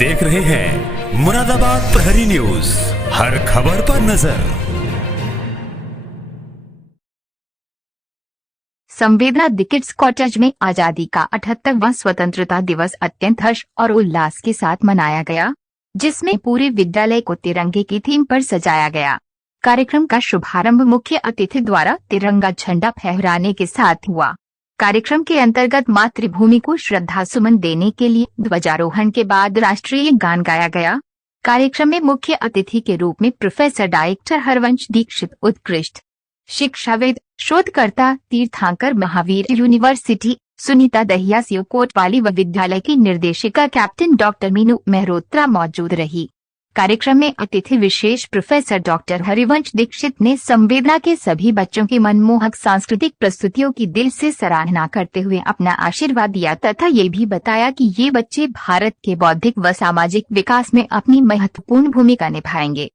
देख रहे हैं मुरादाबाद प्रहरी न्यूज, हर खबर पर नजर। संवेदना द किड्स कॉटेज में आजादी का 78वां स्वतंत्रता दिवस अत्यंत हर्ष और उल्लास के साथ मनाया गया, जिसमें पूरे विद्यालय को तिरंगे की थीम पर सजाया गया। कार्यक्रम का शुभारंभ मुख्य अतिथि द्वारा तिरंगा झंडा फहराने के साथ हुआ। कार्यक्रम के अंतर्गत मातृभूमि को श्रद्धा सुमन देने के लिए ध्वजारोहण के बाद राष्ट्रीय गान गाया गया। कार्यक्रम में मुख्य अतिथि के रूप में प्रोफेसर डायरेक्टर हरवंश दीक्षित, उत्कृष्ट शिक्षाविद, शोधकर्ता, तीर्थंकर, महावीर यूनिवर्सिटी सुनीता दहिया सीओ कोतवाली व विद्यालय की निर्देशिका कैप्टन डॉक्टर मीनू मेहरोत्रा मौजूद रही। कार्यक्रम में अतिथि विशेष प्रोफेसर डॉक्टर हरिवंश दीक्षित ने संवेदना के सभी बच्चों की मनमोहक सांस्कृतिक प्रस्तुतियों की दिल से सराहना करते हुए अपना आशीर्वाद दिया तथा ये भी बताया कि ये बच्चे भारत के बौद्धिक व सामाजिक विकास में अपनी महत्वपूर्ण भूमिका निभाएंगे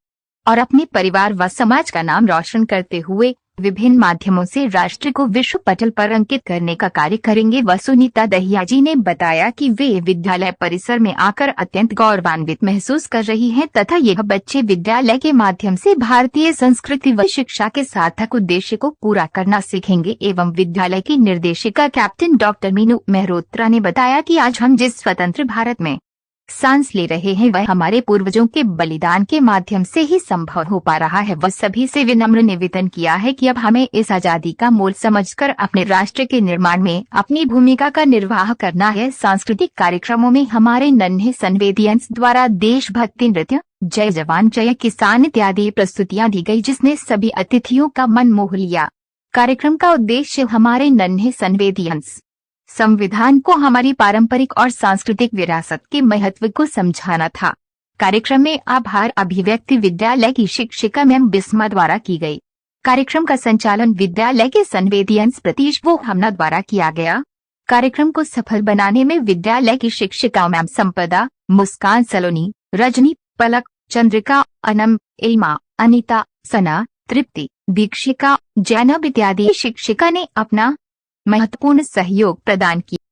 और अपने परिवार व समाज का नाम रोशन करते हुए विभिन्न माध्यमों से राष्ट्र को विश्व पटल पर अंकित करने का कार्य करेंगे। व सुनीता दहिया जी ने बताया कि वे विद्यालय परिसर में आकर अत्यंत गौरवान्वित महसूस कर रही हैं तथा यह बच्चे विद्यालय के माध्यम से भारतीय संस्कृति व शिक्षा के सार्थक उद्देश्य को पूरा करना सीखेंगे। एवं विद्यालय की निर्देशिका कैप्टन डॉक्टर मीनू मेहरोत्रा ने बताया कि आज हम जिस स्वतंत्र भारत में सांस ले रहे हैं वह हमारे पूर्वजों के बलिदान के माध्यम से ही संभव हो पा रहा है। वह सभी से विनम्र निवेदन किया है कि अब हमें इस आजादी का मोल समझकर अपने राष्ट्र के निर्माण में अपनी भूमिका का निर्वाह करना है। सांस्कृतिक कार्यक्रमों में हमारे नन्हे संवेदियंस द्वारा देशभक्ति नृत्य, जय जवान जय किसान इत्यादि प्रस्तुतियां दी गई, जिसने सभी अतिथियों का मन मोह लिया। कार्यक्रम का उद्देश्य हमारे नन्हे संवेदियंस संविधान को हमारी पारंपरिक और सांस्कृतिक विरासत के महत्व को समझाना था। कार्यक्रम में आभार अभिव्यक्ति विद्यालय की शिक्षिका मैम बिस्मा द्वारा की गई। कार्यक्रम का संचालन विद्यालय के संवेदियंस प्रतीश वो हमना द्वारा किया गया। कार्यक्रम को सफल बनाने में विद्यालय की शिक्षिका मैम संपदा, मुस्कान सलोनी, रजनी, पलक, चंद्रिका, अनम, इल्मा, अनीता, सना, तृप्ति, दीक्षिका, जैनब इत्यादि शिक्षिका ने अपना महत्वपूर्ण सहयोग प्रदान किया।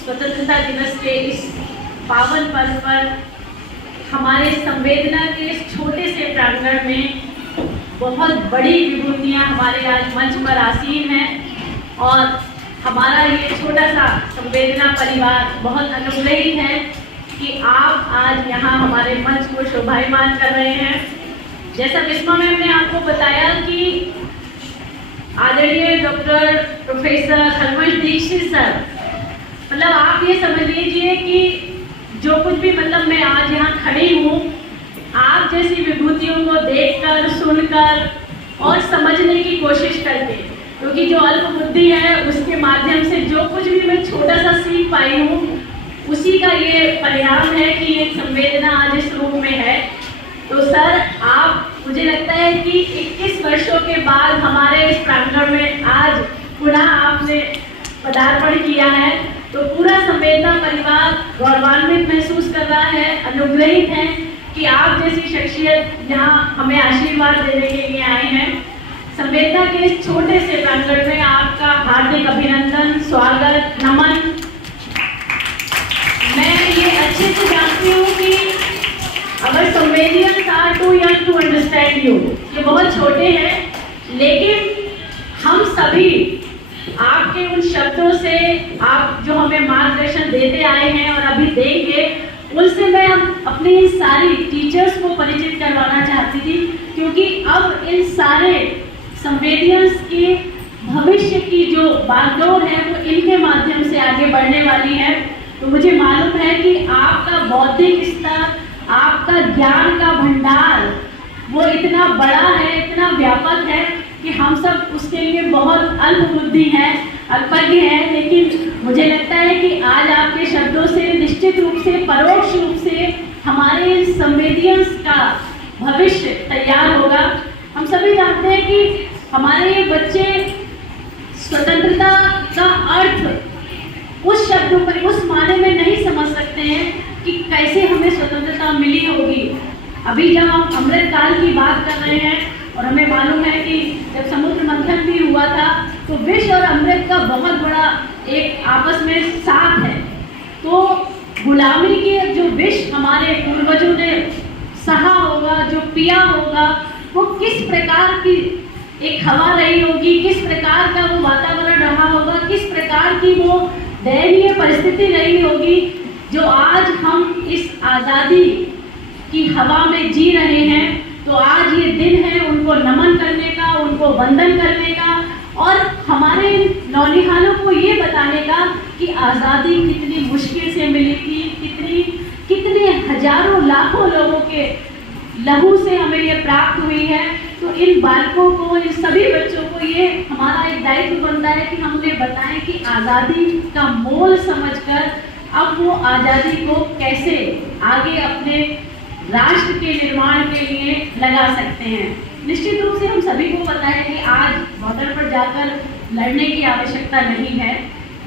स्वतंत्रता दिवस के इस पावन पर्व पर हमारे संवेदना के इस छोटे से प्रांगण में बहुत बड़ी विभूतियाँ हमारे आज मंच पर आसीन हैं और हमारा ये छोटा सा संवेदना परिवार बहुत अनुग्रही है कि आप आज यहाँ हमारे मंच को शोभायमान कर रहे हैं। जैसा बिस्मा मैम ने आपको बताया कि आदरणीय doctor professor Harvansh Dikshit sir, मतलब आप ये समझ लीजिए कि जो कुछ भी मतलब मैं आज यहाँ खड़ी हूँ, आप जैसी विभूतियों को देखकर, सुनकर और समझने की कोशिश करके, क्योंकि जो अल्प बुद्धि है उसके माध्यम से जो कुछ भी मैं छोटा सा सीख पाई हूँ, उसी का ये परिणाम है कि ये संवेदना आज इस रूप में है। तो सर, आप, मुझे लगता है कि 21 वर्षों के बाद हमारे इस प्रांगण में आज पुनः आपने पदार्पण किया है, तो पूरा संवेदना परिवार गौरवान्वित महसूस कर रहा है, अनुग्रहित है कि आप जैसी शख्सियत यहाँ हमें आशीर्वाद देने के लिए आए हैं। संवेदना के इस छोटे से प्रांगण में आपका हार्दिक अभिनंदन, स्वागत, नमन। मैं ये अच्छे से जानती हूँ कि अगर संवेदियंस are too young to understand you, ये बहुत छोटे हैं, लेकिन हम सभी आपके उन शब्दों से, आप जो हमें मार्गदर्शन देते आए हैं और अभी देंगे, उनसे मैं अपने इन सारी टीचर्स को परिचित करवाना चाहती थी, क्योंकि अब इन सारे संवेदियंस के भविष्य की जो बागडोर है वो इनके माध्यम से आगे बढ़ने वाली है। तो मुझे मालूम है कि आपका बौद्धिक स्तर, आपका ज्ञान का भंडार वो इतना बड़ा है, इतना व्यापक है कि हम सब उसके लिए बहुत अल्प बुद्धि हैं, अल्पज्ञ हैं, लेकिन मुझे लगता है कि आज आपके शब्दों से निश्चित रूप से, परोक्ष रूप से हमारे संवेदियंस का भविष्य तैयार होगा। हम सभी जानते हैं कि हमारे ये बच्चे स्वतंत्रता का अर्थ उस शब्दों पर, उस माने में नहीं समझ सकते हैं कि कैसे हमें स्वतंत्रता मिली होगी। अभी जब हम अमृत काल की बात कर रहे हैं और हमें मालूम है कि जब समुद्र मंथन भी हुआ था तो विष और अमृत का बहुत बड़ा एक आपस में साथ है। तो गुलामी के जो विष हमारे पूर्वजों ने सहा होगा, जो पिया होगा, वो किस प्रकार की एक हवा रही होगी, किस प्रकार का वो वातावरण रहा होगा, किस प्रकार की वो दयनीय परिस्थिति रही होगी, जो आज हम इस आज़ादी की हवा में जी रहे हैं। तो आज ये दिन है उनको नमन करने का, उनको वंदन करने का और हमारे नौनिहालों को ये बताने का कि आज़ादी कितनी मुश्किल से मिली थी, कितने हजारों लाखों लोगों के लहू से हमें ये प्राप्त हुई है। तो इन बालकों को, इन सभी बच्चों को ये हमारा एक दायित्व बनता है कि हम उन्हें बताएं कि आज़ादी का मोल समझकर अब वो आज़ादी को कैसे आगे अपने राष्ट्र के निर्माण के लिए लगा सकते हैं। निश्चित रूप से हम सभी को पता है कि आज बॉर्डर पर जाकर लड़ने की आवश्यकता नहीं है,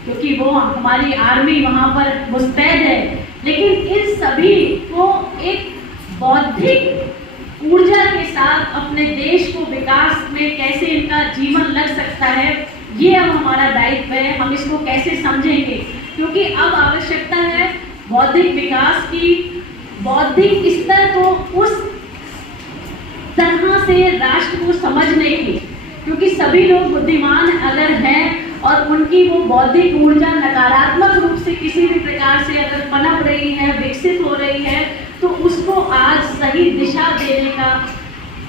क्योंकि वो हमारी आर्मी वहाँ पर मुस्तैद है, लेकिन इन सभी को एक बौद्धिक ऊर्जा के साथ अपने देश को विकास में कैसे इनका जीवन लग सकता है, ये अब हमारा दायित्व है। हम इसको कैसे समझेंगे, क्योंकि अब आवश्यकता है बौद्धिक विकास की, बौद्धिक स्तर को उस तरह से राष्ट्र को समझने की, क्योंकि सभी लोग बुद्धिमान अगर हैं और उनकी वो बौद्धिक ऊर्जा नकारात्मक रूप से किसी भी प्रकार से अगर पनप रही है, विकसित हो रही है, तो उसको आज सही दिशा देने का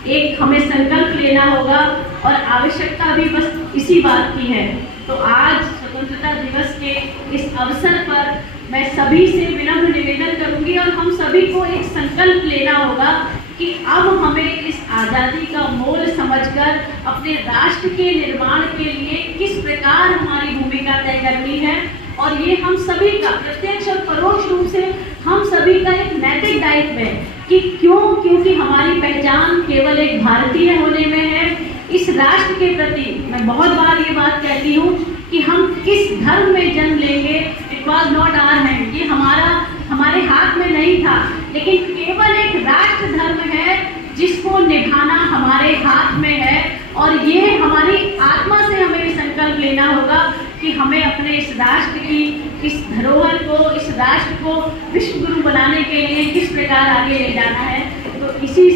एक हमें संकल्प लेना होगा और आवश्यकता भी बस इसी बात की है। तो आज स्वतंत्रता दिवस के इस अवसर पर मैं सभी से विनम्र निवेदन करूंगी और हम सभी को एक संकल्प लेना होगा कि अब हमें इस आज़ादी का मोल समझकर अपने राष्ट्र के निर्माण के लिए किस प्रकार हमारी भूमिका तय करनी है। और ये हम सभी का प्रत्यक्ष और परोक्ष रूप से हम सभी का एक नैतिक दायित्व है कि क्योंकि हमारी पहचान केवल एक भारतीय होने में है। इस राष्ट्र के प्रति मैं बहुत बार ये बात कहती हूँ कि हम किस धर्म में जन्म लेंगे, it was not our hand, ये हमारे हाथ में नहीं था, लेकिन केवल एक राष्ट्र धर्म है जिसको निभाना हमारे हाथ में है। और ये हमारी आत्मा से हमें संकल्प लेना होगा कि हमें अपने इस राष्ट्र की इस धरोहर को, इस राष्ट्र को विश्व गुरु बनाने के लिए किस प्रकार आगे ले जाना है। तो इसी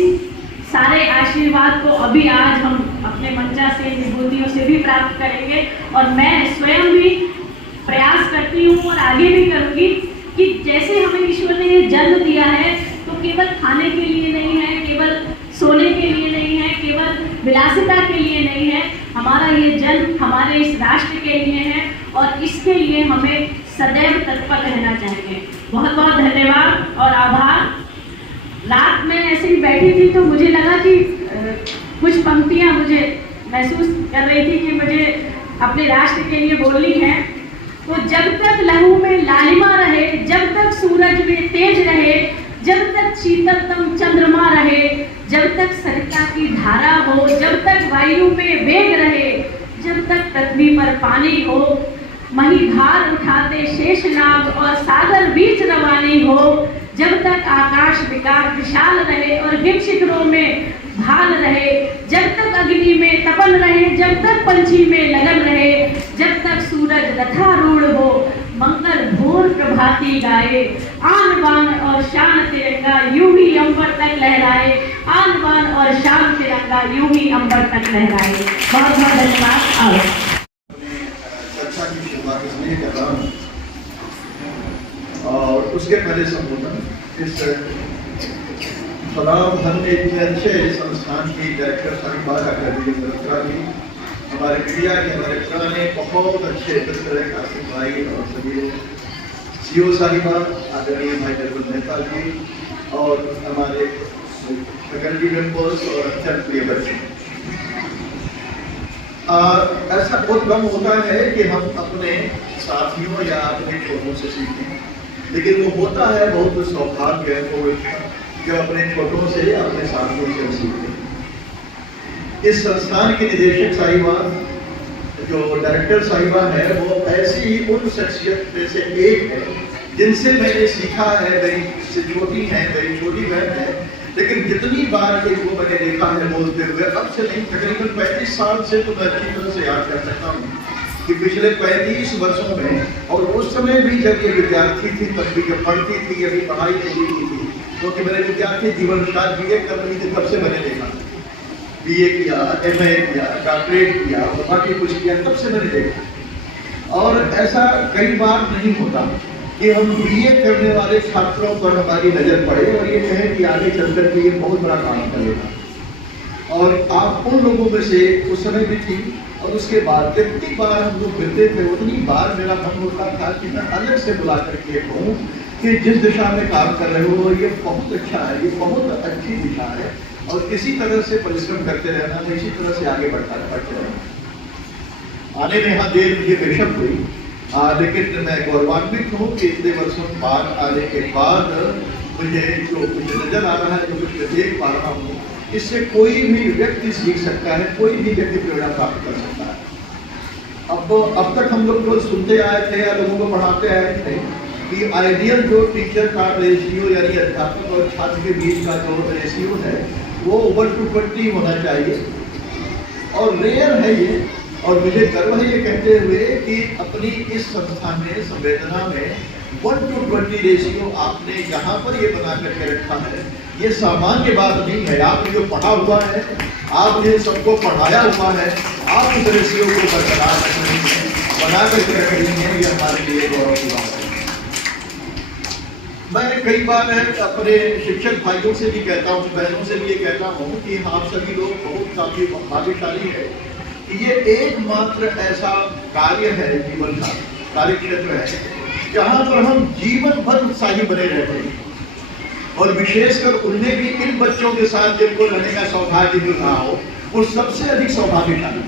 सारे आशीर्वाद को अभी आज हम अपने मंचा से, विभूतियों से भी प्राप्त करेंगे। और मैं स्वयं भी प्रयास करती हूँ और आगे भी करूँगी कि जैसे हमें ईश्वर ने ये जन्म दिया है तो केवल खाने के लिए नहीं है, केवल सोने के लिए नहीं है, केवल विलासिता के लिए नहीं है। हमारा ये जन्म हमारे इस राष्ट्र के लिए है और इसके लिए हमें सदैव तत्पर रहना चाहिए। बहुत बहुत धन्यवाद और आभार। रात में ऐसे ही बैठी थी तो मुझे लगा कि कुछ पंक्तियाँ मुझे महसूस कर रही थी कि मुझे अपने राष्ट्र के लिए बोलनी है। तो जब तक लहू में लालिमा रहे, जब तक सूरज में तेज रहे, जब तक शीतलतम चंद्रमा रहे, जब तक सरिता की धारा हो, जब तक वायु में वेग रहे, जब तक पृथ्वी पर पानी हो, मही भार उठाते शेषनाग और सागर बीच रवानी हो, जब तक आकाश विशाल रहे और हिम शिखरों में भाल रहे, जब तक अग्नि में तपन रहे, जब तक पंछी में लगन रहे, जब तक सूरज रथारूढ़ हो, मंगल भोर प्रभाती गाए, आन बान और शान तिरंगा यूं ही अंबर तक लहराए, आन बान और शान तिरंगा यूं ही अंबर तक लहराए। बहुत बहुत धन्यवाद। आओ चर्चा की शुरुआत इसलिए कर रहा हूँ और उसके पहले संबोधन इस सलाम हमने इतने अच्छे संस्थान की डायरेक्टर साहिबा कर दी, हमारे मीडिया के हमारे पुराने बहुत अच्छे मित्र हैं कासिम भाई और सभी सीओ साहिबा, आदरणीय भाई जगत मेहता जी और हमारे फैकल्टी मेंबर्स और अत्यंत प्रिय बच्चे। ऐसा बहुत कम होता है कि हम अपने साथियों या अपने छोटों से सीखें, लेकिन वो होता है बहुत सौभाग्य जो अपने छोटों से अपने साथियों से सीखते हैं। इस संस्थान की निदेशक साहिबा, जो डायरेक्टर साहिबा है, वो ऐसी ही उन शख्सियत में से एक है जिनसे मैंने सीखा है। मेरी से छोटी है, मेरी छोटी बहन है, लेकिन जितनी बार एक वो मैंने देखा है बोलते हुए, अब से नहीं तकरीबन 35 साल से तो मैं अच्छी तरह से याद कर सकता हूँ कि पिछले 35 वर्षों में, और उस समय भी जब ये विद्यार्थी थी तब भी जब पढ़ती थी, अभी पढ़ाई नहीं की थी, क्योंकि मेरे विद्यार्थी जीवन शायद BA कर रही थी, तब से मैंने देखा BA किया, MA किया, डॉक्टरेट किया और बाकी कुछ किया, तब से मैंने देखा। और ऐसा कई बार नहीं होता कि हम BA करने वाले छात्रों पर हमारी नजर पड़े और ये कहें कि आगे चलकर के ये बहुत बड़ा काम करेगा। और आप उन लोगों में से उस समय भी थी और उसके बाद जितनी बार हम लोग मिलते थे उतनी बार मेरा मन होता था कि मैं अलग से बुला करके कहूँ कि जिस दिशा में काम कर रहे हो ये बहुत अच्छा है, ये बहुत अच्छी दिशा है और इसी तरह से परिश्रम करते रहना, तो इसी तरह से आगे बढ़ते रहना। आने में यहाँ देर मुझे बेशक हुई, लेकिन मैं गौरवान्वित हूँ कि इतने वर्षों बाद आने के बाद मुझे जो मुझे नजर आ रहा है, जो कुछ मैं देख पा रहा हूँ, इससे कोई भी व्यक्ति सीख सकता है, कोई भी व्यक्ति प्रेरणा प्राप्त कर सकता है। अब तक हम लोग को सुनते आए थे या लोगों को पढ़ाते आए थे कि आइडियल जो टीचर का रेशियो यानी अध्यापक और छात्र के बीच का जो रेशियो है वो 1:20 होना चाहिए और रेयर है ये। और मुझे गर्व है ये कहते हुए कि अपनी इस संस्था में, संवेदना में 1:20 रेशियो आपने यहाँ पर ये बना करके रखा है, ये सामान्य बात नहीं है। आपने जो पढ़ा हुआ है, आपने सबको पढ़ाया हुआ है, आप उस रेशियो को बरकरार रख रही हैं, बना करके रख रही हैं, ये हमारे लिए गौरव की बात है। मैं कई बार अपने शिक्षक भाइयों से भी कहता हूँ, बहनों से भी ये कहता हूँ कि आप सभी लोग बहुत काफी भाग्यशाली है कि ये एकमात्र ऐसा कार्य है, जीवन का कार्य क्षेत्र है जहाँ पर हम जीवन भर उत्साही बने रहते हैं। और विशेषकर उनमें भी इन बच्चों के साथ जिनको रहने का सौभाग्य मिल रहा हो, वो सबसे अधिक सौभाग्यशाली।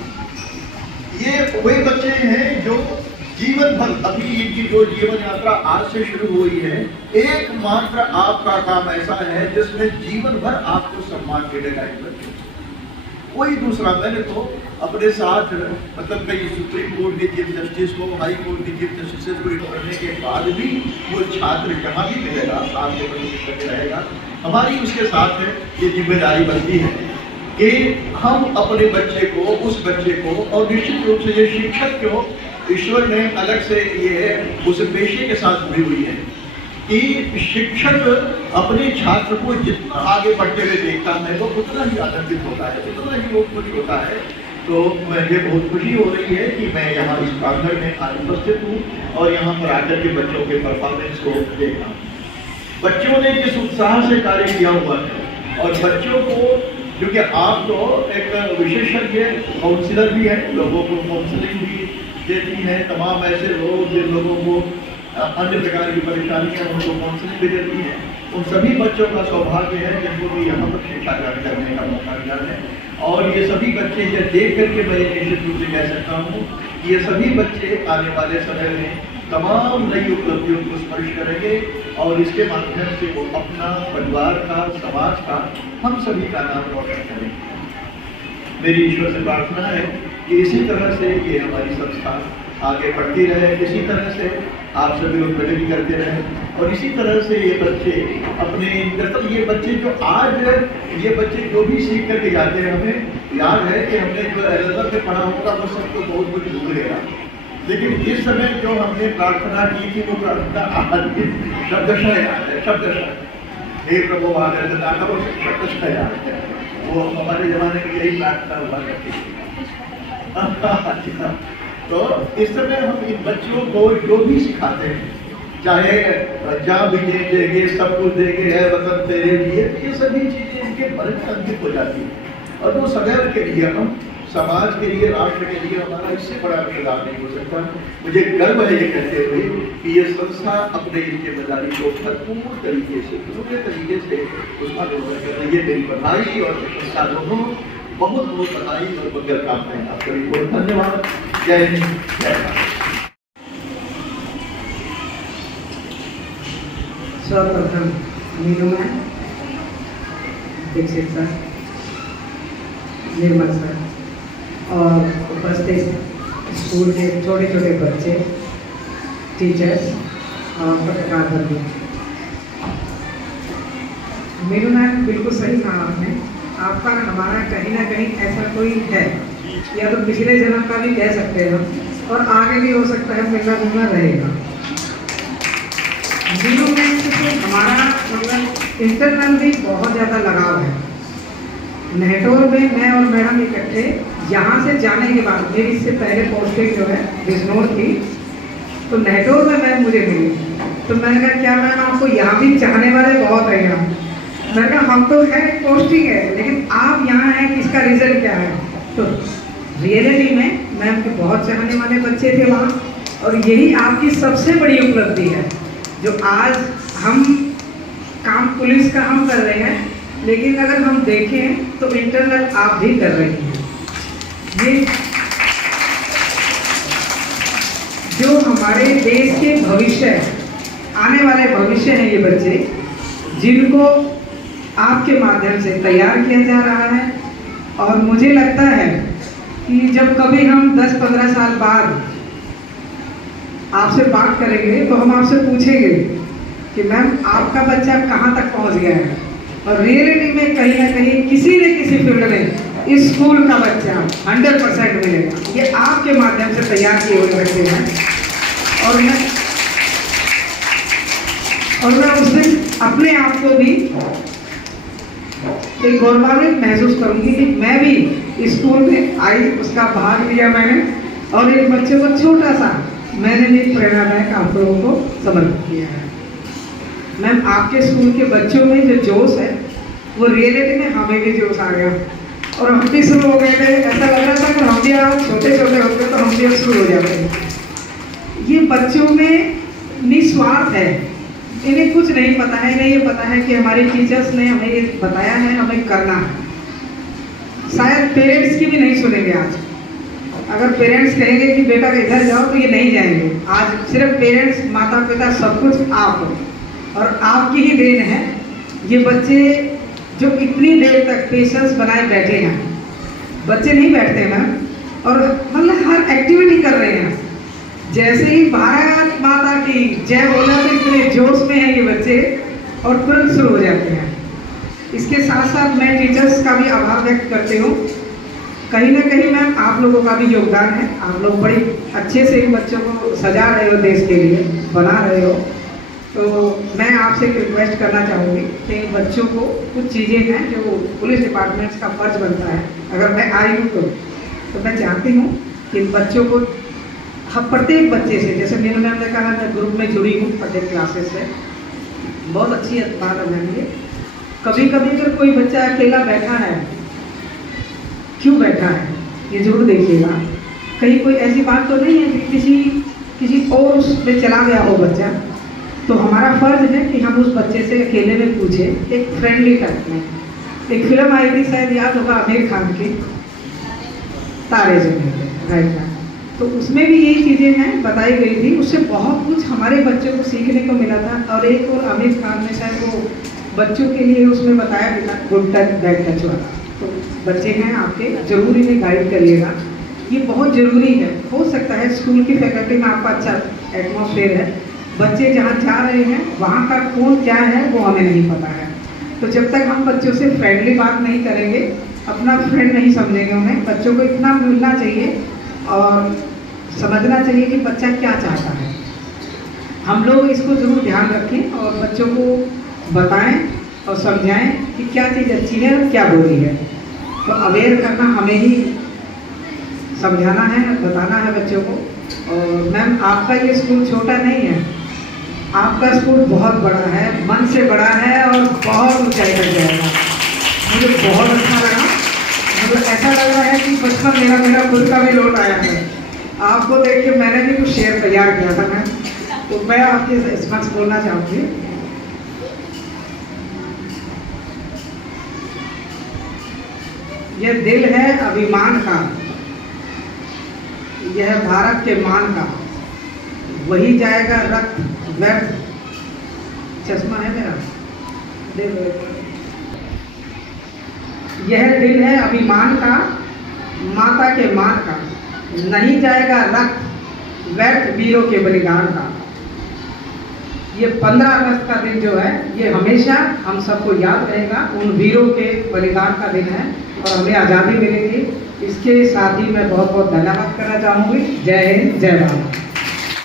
ये वही बच्चे हैं जो जीवन भर, अभी इनकी जो जीवन यात्रा आज से शुरू हुई है, एकमात्र आपका काम ऐसा है जिसमें जीवन भर आपको सम्मान मिलेगा। कोई दूसरा, मैंने तो अपने साथ मतलब कई सुप्रीम कोर्ट के चीफ जस्टिस को, हाई कोर्ट के चीफ जस्टिस को करने के बाद भी वो छात्र जहाँ भी मिलेगा आपको करके रहेगा। हमारी उसके साथ है ये जिम्मेदारी बनती है कि हम अपने बच्चे को, उस बच्चे को, और निश्चित रूप से ये शिक्षक को ईश्वर ने अलग से ये उस पेशे के साथ जुड़ी हुई है कि शिक्षक अपने छात्र को जितना आगे बढ़ते हुए देखता है वो उतना ही आनंदित होता है, उतना ही वो खुश होता है। तो मुझे बहुत खुशी हो रही है कि मैं यहाँ इस प्रांगण में आज उपस्थित हूँ और यहाँ पर आकर के बच्चों के परफॉर्मेंस को देख रहा हूँ। बच्चों ने जिस उत्साह से कार्य किया हुआ है और बच्चों को, क्योंकि आप तो एक विशेषज्ञ काउंसलर भी हैं, लोगों को काउंसलिंग भी देती हैं, तमाम ऐसे लोग जिन लोगों को अन्य प्रकार की परेशानियां उनको काउंसलिंग भी देती हैं, उन सभी बच्चों का सौभाग्य है जिनको भी यहाँ पर शिक्षा ग्रहण करने का मौका मिला है। और ये सभी बच्चे ये देख करके मैं निश्चित रूप से कह सकता हूँ कि ये सभी बच्चे आने वाले समय में तमाम नई उपलब्धियों को स्पर्श करेंगे और इसके माध्यम से वो अपना, परिवार का, समाज का, हम सभी का नाम रोशन करेंगे। मेरी ईश्वर से प्रार्थना है कि इसी तरह से ये हमारी संस्था आगे बढ़ती रहे, इसी तरह से आप सभी लोग प्रगति करते रहें और इसी तरह से ये बच्चे अपने, मतलब ये बच्चे जो आज, ये बच्चे जो भी सीख करके जाते हैं, हमें याद है कि हमने जो एलएलएम में पढ़ा होगा वो सबको बहुत कुछ भूलेगा, लेकिन इस समय जो हमने प्रार्थना की थी वो प्रार्थना आज भी शब्दशः याद है, शब्दशः। हे प्रभु आगर्ता का वो शब्दशः याद है, वो हमारे जमाने में यही प्रार्थना हुआ करती थी। तो इस समय हम इन बच्चों को जो भी सिखाते हैं, चाहे जहाँ भी देंगे, सब कुछ देंगे, है वतन तेरे लिए, ये सभी चीजें इनके मन में अंकित हो जाती है और वो सदैव के लिए, हम समाज के लिए, राष्ट्र के लिए हमारा इससे बड़ा योगदान नहीं हो सकता। मुझे गर्व है ये कहते हुए कि ये संस्था अपने जिम्मेदारी को भरपूर तरीके से, पूरे तरीके से उसका निर्वहन कर रही है। मेरी बधाई और संस्था दोनों बहुत बहुत बधाई और मंगल कामनाएं आप सभी को। धन्यवाद। जय हिंद, जय भारत। सर्वप्रथम मीनू मैम, दीक्षित सर, निर्मल सर और उपस्थित स्कूल के छोटे छोटे बच्चे, टीचर्स और पत्रकार बंधु। मीनू मैम, बिल्कुल सही कहा आपने। आपका हमारा कहीं ना कहीं ऐसा कोई है, या तो पिछले जन्म का भी कह सकते हैं हम, और आगे भी हो सकता है मिलना जुलना रहेगा। मीनू मैम से तो हमारा मतलब इंटरनल भी बहुत ज़्यादा लगाव है। नेटोर में मैं और मैडम इकट्ठे यहाँ से जाने के बाद, मेरी इससे पहले पोस्टिंग जो है बिजनौर की, तो नेटोर में मैम मुझे मिली, तो मैंने कहा क्या मैम आपको यहाँ भी चाहने वाले बहुत हैं यहाँ। मैंने कहा हम तो है, पोस्टिंग है, लेकिन आप यहाँ हैं, किसका रिजल्ट क्या है। तो रियलिटी में मैम के बहुत चाहने वाले बच्चे थे वहाँ, और यही आपकी सबसे बड़ी उपलब्धि है जो आज हम काम पुलिस का हम कर रहे हैं, लेकिन अगर हम देखें तो इंटरनल आप भी कर रहे हैं। ये जो हमारे देश के भविष्य, आने वाले भविष्य हैं, ये बच्चे जिनको आपके माध्यम से तैयार किया जा रहा है। और मुझे लगता है कि जब कभी हम 10-15 साल बाद आपसे बात करेंगे तो हम आपसे पूछेंगे कि मैम आपका बच्चा कहाँ तक पहुँच गया है। और रियलिटी में कहीं ना कहीं किसी न किसी फील्ड में इस स्कूल का बच्चा 100% मिलेगा। ये आपके माध्यम से तैयार किए हुए बच्चे हैं। और मैं उस दिन अपने आप को भी एक गौरवान्वित महसूस करूंगी कि मैं भी स्कूल में आई, उसका भाग लिया मैंने, और एक बच्चे को छोटा सा मैंने भी प्रेरणादायक आप लोगों को समर्पित किया है। मैम आपके स्कूल के बच्चों में जो जोश है वो रियलिटी में हमें भी जोश आ गया, और हम भी शुरू हो गए थे। ऐसा लग रहा था कि हम भी आप छोटे छोटे होते तो हम भी अब शुरू हो जाते हैं। ये बच्चों में निस्वार्थ है, इन्हें कुछ नहीं पता है, इन्हें ये पता है कि हमारे टीचर्स ने हमें ये बताया है, हमें करना है। शायद पेरेंट्स की भी नहीं सुनेंगे आज। अगर पेरेंट्स कहेंगे कि बेटा इधर जाओ तो ये नहीं जाएंगे। आज सिर्फ पेरेंट्स, माता पिता, सब कुछ आप हो, और आपकी ही देन है। ये बच्चे जो इतनी देर तक पेशेंस बनाए बैठे हैं, बच्चे नहीं बैठते हैं मैम, और मतलब हर एक्टिविटी कर रहे हैं। जैसे ही भारत माता की जय बोला तो इतने जोश में हैं ये बच्चे, और तुरंत शुरू हो जाते हैं। इसके साथ साथ मैं टीचर्स का भी आभार व्यक्त करती हूँ कहीं ना कहीं मैम आप लोगों का भी योगदान है। आप लोग बड़ी अच्छे से इन बच्चों को सजा रहे हो, देश के लिए बना रहे हो। तो मैं आपसे एक रिक्वेस्ट करना चाहूँगी कि इन बच्चों को कुछ चीज़ें हैं जो पुलिस डिपार्टमेंट्स का फर्ज बनता है, अगर मैं आई हूँ तो मैं चाहती हूँ कि इन बच्चों को हम प्रत्येक बच्चे से, जैसे मीनू मैम ने कहा मैं ग्रुप में जुड़ी हूँ प्रत्येक क्लासेस से, बहुत अच्छी बात है मैम ये। कभी कभी अगर कोई बच्चा अकेला बैठा है, क्यों बैठा है ये जरूर देखिएगा। कहीं कोई ऐसी बात तो नहीं है कि किसी और उसमें चला गया हो बच्चा, तो हमारा फर्ज है कि हम उस बच्चे से अकेले में पूछें, एक फ्रेंडली टाइप में। एक फिल्म आई थी शायद याद होगा आमिर खान की, तारे ज़मीन पे, राइट। तो उसमें भी यही चीज़ें हैं बताई गई थी, उससे बहुत कुछ हमारे बच्चों को सीखने को मिला था। और एक और आमिर खान ने शायद वो बच्चों के लिए उसमें बताया भी था, गुड टच बैड टच वाला। तो बच्चे हैं आपके, जरूर इन्हें गाइड करिएगा, ये बहुत ज़रूरी है। हो सकता है स्कूल की फैकल्टी में आपका अच्छा एटमॉस्फेयर है, बच्चे जहाँ जा रहे हैं वहाँ का कौन क्या है वो हमें नहीं पता है। तो जब तक हम बच्चों से फ्रेंडली बात नहीं करेंगे, अपना फ्रेंड नहीं समझेंगे उन्हें, बच्चों को इतना मिलना चाहिए और समझना चाहिए कि बच्चा क्या चाहता है। हम लोग इसको ज़रूर ध्यान रखें और बच्चों को बताएं और समझाएं कि क्या चीज़ अच्छी है और क्या बुरी है। तो अवेयर करना हमें ही समझाना है, बताना है बच्चों को। और मैम आपका ये स्कूल छोटा नहीं है, आपका स्कूल बहुत बड़ा है, मन से बड़ा है और बहुत ऊंचाई तक जाएगा। मुझे बहुत अच्छा लगा, मतलब ऐसा लग रहा है कि बचपन मेरा खुद का भी लौट आया है। आपको देख के मैंने भी कुछ शेयर तैयार किया था मैम, तो मैं आपके समक्ष बोलना चाहूँगी। यह दिल है अभिमान का, यह भारत के मान का, वही जाएगा रक्त व्यर्थ। चश्मा है मेरा, यह दिल है अभिमान का, माता के मान का, नहीं जाएगा रक्त व्यर्थ वीरों के बलिदान का। ये 15 अगस्त का दिन जो है ये हमेशा हम सबको याद रहेगा, उन वीरों के बलिदान का दिन है और हमें आज़ादी मिलेगी। इसके साथ ही मैं बहुत बहुत धन्यवाद करना चाहूँगी। जय हिंद, जय भारत।